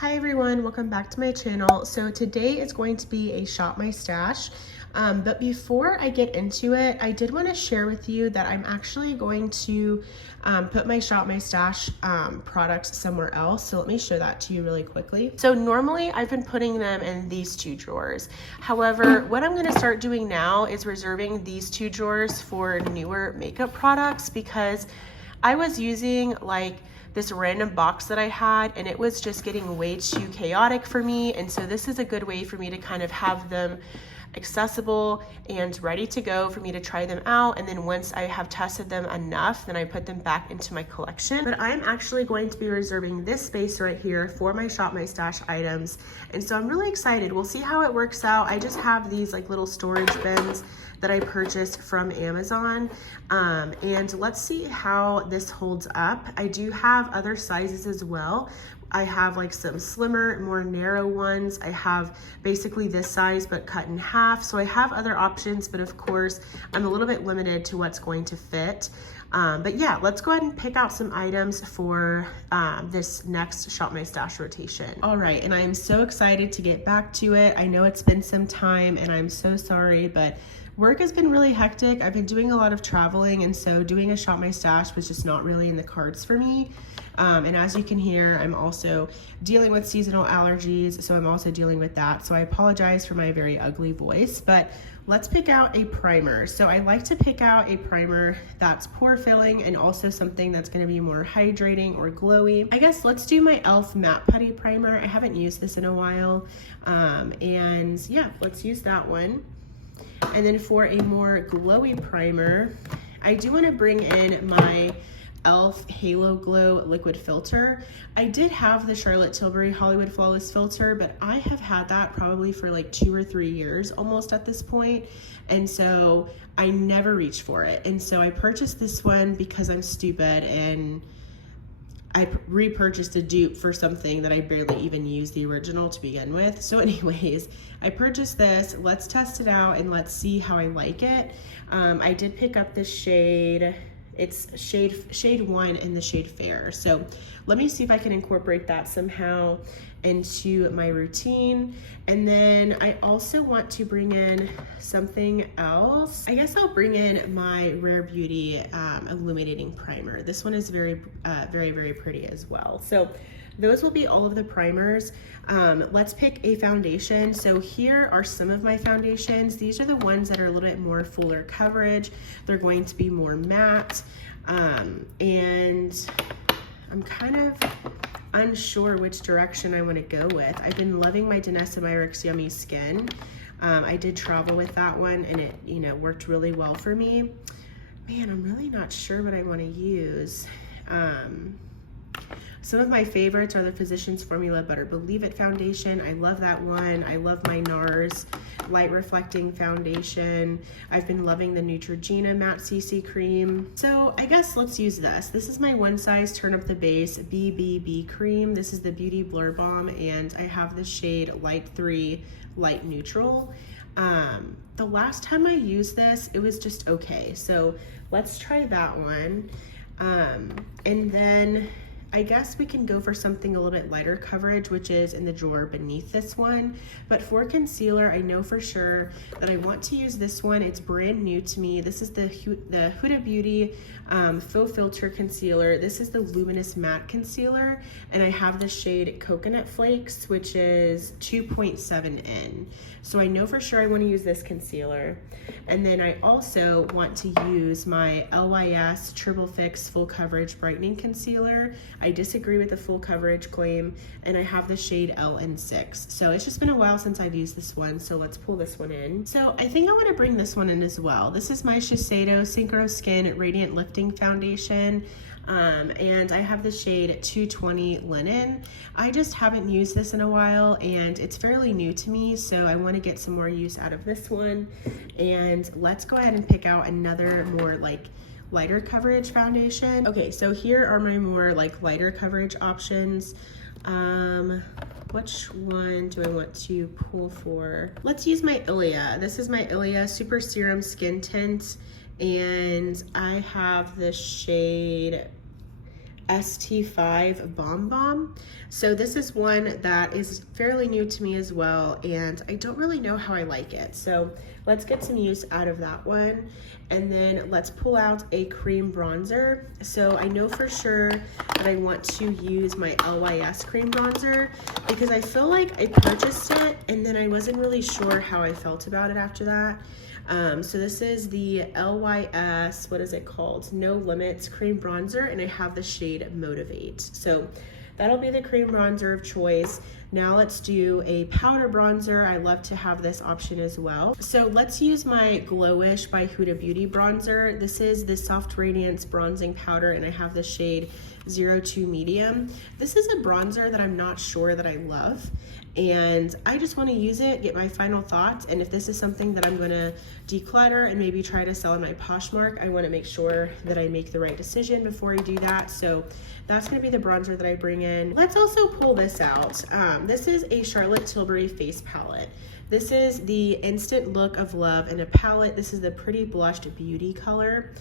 Hi everyone, welcome back to my channel. So today is going to be a shop my stash, but before I get into it, I did want to share with you that I'm actually going to put my shop my stash products somewhere else. So let me show that to you really quickly. So normally I've been putting them in these two drawers. However, what I'm going to start doing now is reserving these two drawers for newer makeup products, because I was using this random box that I had and it was just getting way too chaotic for me. And so this is a good way for me to kind of have them accessible and ready to go for me to try them out. And then once I have tested them enough, then I put them back into my collection. But I'm actually going to be reserving this space right here for my shop my stash items. And so I'm really excited. We'll see how it works out. I just have these little storage bins that I purchased from Amazon. And let's see how this holds up. I do have other sizes as well. I have some slimmer, more narrow ones. I have basically this size but cut in half. So I have other options, but of course I'm a little bit limited to what's going to fit. But yeah, let's go ahead and pick out some items for this next Shop My Stash rotation. All right, and I am so excited to get back to it. I know it's been some time and I'm so sorry, but work has been really hectic. I've been doing a lot of traveling, and so doing a Shop My Stash was just not really in the cards for me. And as you can hear, I'm also dealing with seasonal allergies, so I'm also dealing with that. So I apologize for my very ugly voice, but let's pick out a primer. So I like to pick out a primer that's pore filling and also something that's gonna be more hydrating or glowy. I guess let's do my e.l.f. Matte Putty Primer. I haven't used this in a while. And yeah, let's use that one. And then for a more glowy primer, I do want to bring in my e.l.f. Halo Glow Liquid Filter. I did have the Charlotte Tilbury Hollywood Flawless Filter, but I have had that probably for 2 or 3 years almost at this point. And so I never reached for it. And so I purchased this one because I'm stupid, and I repurchased a dupe for something that I barely even used the original to begin with. So anyways, I purchased this. Let's test it out and let's see how I like it. I did pick up this shade. It's shade 1 in the shade Fair. So let me see if I can incorporate that somehow into my routine. And then I also want to bring in something else. I guess I'll bring in my Rare Beauty Illuminating Primer. This one is very, very pretty as well. So those will be all of the primers. Let's pick a foundation. So here are some of my foundations. These are the ones that are a little bit more fuller coverage. They're going to be more matte. And I'm kind of unsure which direction I want to go with. I've been loving my Danessa Myricks Yummy Skin. I did travel with that one, and it worked really well for me. Man, I'm really not sure what I want to use. Some of my favorites are the Physicians Formula Butter Believe It foundation. I love that one. I love my NARS Light Reflecting Foundation. I've been loving the Neutrogena Matte CC Cream. So I guess let's use this. This is my One Size Turn Up the Base BBB Cream. This is the Beauty Blur Balm, and I have the shade Light 3 Light Neutral. The last time I used this, it was just okay. So let's try that one. And then I guess we can go for something a little bit lighter coverage, which is in the drawer beneath this one. But for concealer, I know for sure that I want to use this one. It's brand new to me. This is the Huda Beauty Faux Filter Concealer. This is the Luminous Matte Concealer, and I have the shade Coconut Flakes, which is 2.7 in. So I know for sure I want to use this concealer. And then I also want to use my LYS Triple Fix Full Coverage Brightening Concealer. I disagree with the full coverage claim, and I have the shade LN6. So it's just been a while since I've used this one, so let's pull this one in. So I think I want to bring this one in as well. This is my Shiseido Synchro Skin Radiant Lifting Foundation. And I have the shade 220 Linen. I just haven't used this in a while, and it's fairly new to me, so I want to get some more use out of this one. And let's go ahead and pick out another more lighter coverage foundation. Okay, so here are my more lighter coverage options. Which one do I want to pull for? Let's use my Ilia. This is my Ilia Super Serum Skin Tint, and I have the shade ST5 Bomb Bomb. So this is one that is fairly new to me as well, and I don't really know how I like it. So let's get some use out of that one. And then let's pull out a cream bronzer. So I know for sure that I want to use my LYS cream bronzer because I feel like I purchased it and then I wasn't really sure how I felt about it after that. So this is the LYS, what is it called? No Limits Cream Bronzer, and I have the shade Motivate. So that'll be the cream bronzer of choice. Now let's do a powder bronzer. I love to have this option as well. So let's use my Glowish by Huda Beauty bronzer. This is the Soft Radiance Bronzing Powder, and I have the shade 02 Medium. This is a bronzer that I'm not sure that I love, and I just want to use it, get my final thoughts, and if this is something that I'm going to declutter and maybe try to sell in my Poshmark, I want to make sure that I make the right decision before I do that. So that's going to be the bronzer that I bring in. Let's also pull this out. This is a Charlotte Tilbury face palette. This is the Instant Look of Love in a palette. This is the Pretty Blushed Beauty color.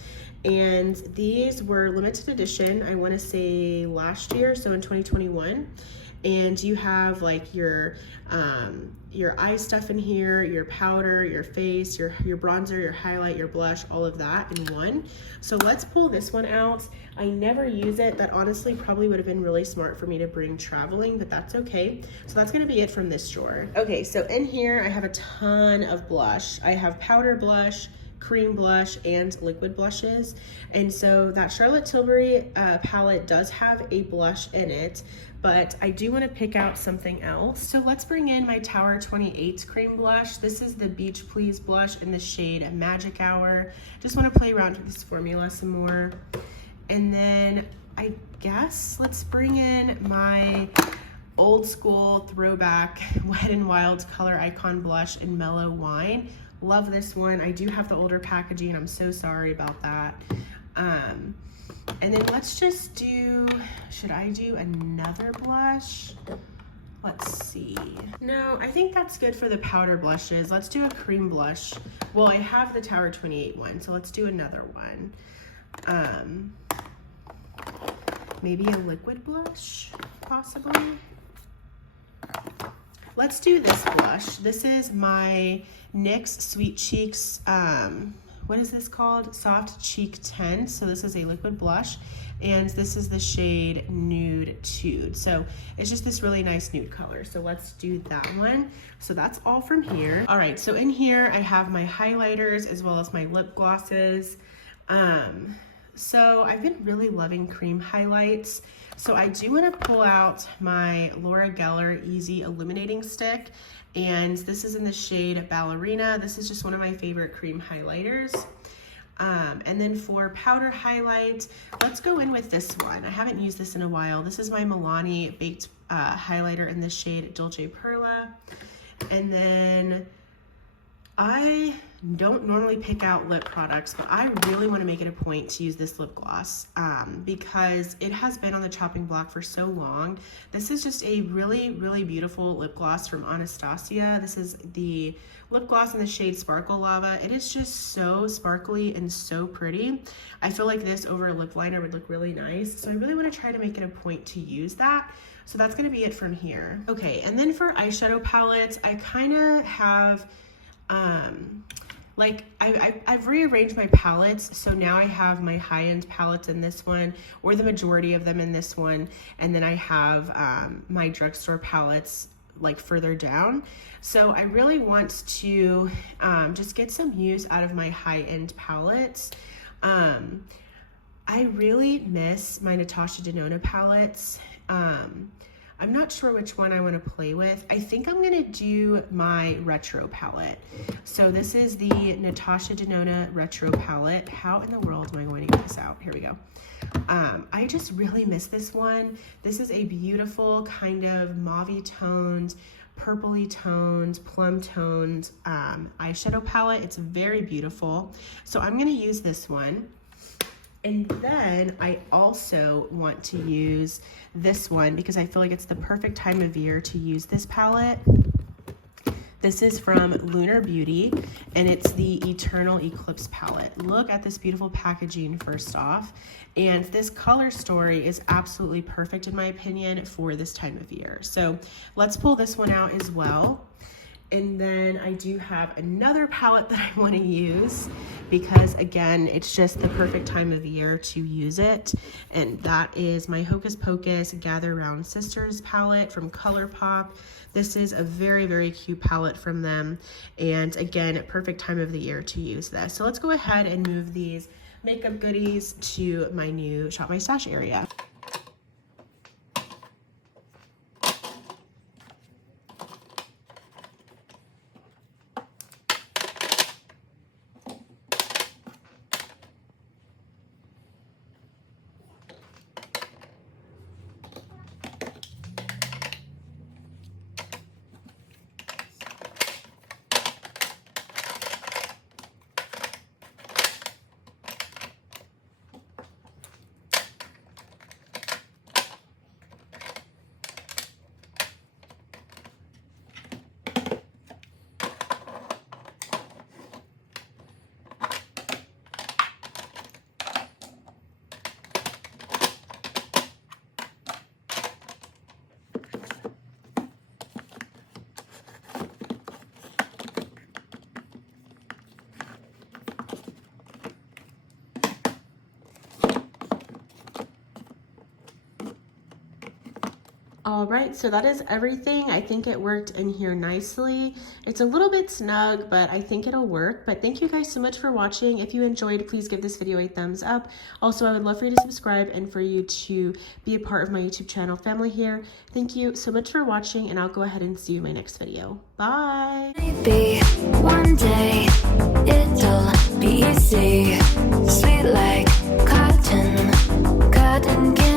And these were limited edition, I want to say last year, so in 2021. And you have like your eye stuff in here, your powder, your face, your bronzer, your highlight, your blush, all of that in one. So let's pull this one out. I never use it. That honestly probably would have been really smart for me to bring traveling, but that's okay. So that's gonna be it from this drawer. Okay, so in here I have a ton of blush. I have powder blush, cream blush, and liquid blushes. And so that Charlotte Tilbury palette does have a blush in it, but I do want to pick out something else. So let's bring in my Tower 28 cream blush. This is the Beach Please blush in the shade Magic Hour. Just want to play around with this formula some more. And then I guess let's bring in my old school throwback Wet n Wild Color Icon blush in Mellow Wine. Love this one. I do have the older packaging. I'm so sorry about that. And then let's just do, should I do another blush? Let's see. No, I think that's good for the powder blushes. Let's do a cream blush. Well, I have the Tower 28 one, so let's do another one. Maybe a liquid blush, possibly. Let's do this blush. This is my NYX Sweet Cheeks, what is this called? Soft Cheek Tint. So this is a liquid blush, and this is the shade Nude Tude. So it's just this really nice nude color. So let's do that one. So that's all from here. All right, so in here I have my highlighters as well as my lip glosses. So I've been really loving cream highlights. So I do want to pull out my Laura Geller Easy Illuminating Stick, and this is in the shade Ballerina. This is just one of my favorite cream highlighters. And then for powder highlight, let's go in with this one. I haven't used this in a while. This is my Milani Baked highlighter in the shade Dolce Perla. And then I don't normally pick out lip products, but I really want to make it a point to use this lip gloss because it has been on the chopping block for so long. This is just a really, really beautiful lip gloss from Anastasia. This is the lip gloss in the shade Sparkle Lava. It is just so sparkly and so pretty. I feel like this over a lip liner would look really nice. So I really want to try to make it a point to use that. So that's going to be it from here. Okay, and then for eyeshadow palettes, I kind of have like I've rearranged my palettes, so now I have my high-end palettes in this one, or the majority of them in this one, and then I have my drugstore palettes like further down. So I really want to just get some use out of my high-end palettes. I really miss my Natasha Denona palettes. I'm not sure which one I want to play with. I think I'm gonna do my retro palette. So this is the Natasha Denona retro palette. How in the world am I going to get this out? Here we go. I just really miss this one. This is a beautiful kind of mauve-y toned, purpley toned, plum toned eyeshadow palette. It's very beautiful. So I'm gonna use this one. And then I also want to use this one because I feel like it's the perfect time of year to use this palette. This is from Lunar Beauty, and it's the Eternal Eclipse palette. Look at this beautiful packaging first off, and this color story is absolutely perfect in my opinion for this time of year. So let's pull this one out as well. And then I do have another palette that I want to use because, again, it's just the perfect time of year to use it. And that is my Hocus Pocus Gather Round Sisters palette from ColourPop. This is a very, very cute palette from them. And again, perfect time of the year to use this. So let's go ahead and move these makeup goodies to my new Shop My Stash area. All right, so that is everything. I think it worked in here nicely. It's a little bit snug, but I think it'll work. But thank you guys so much for watching. If you enjoyed, please give this video a thumbs up. Also, I would love for you to subscribe and for you to be a part of my YouTube channel family here. Thank you so much for watching, and I'll go ahead and see you in my next video. Bye. Maybe one day it'll be easy, sweet like cotton candy.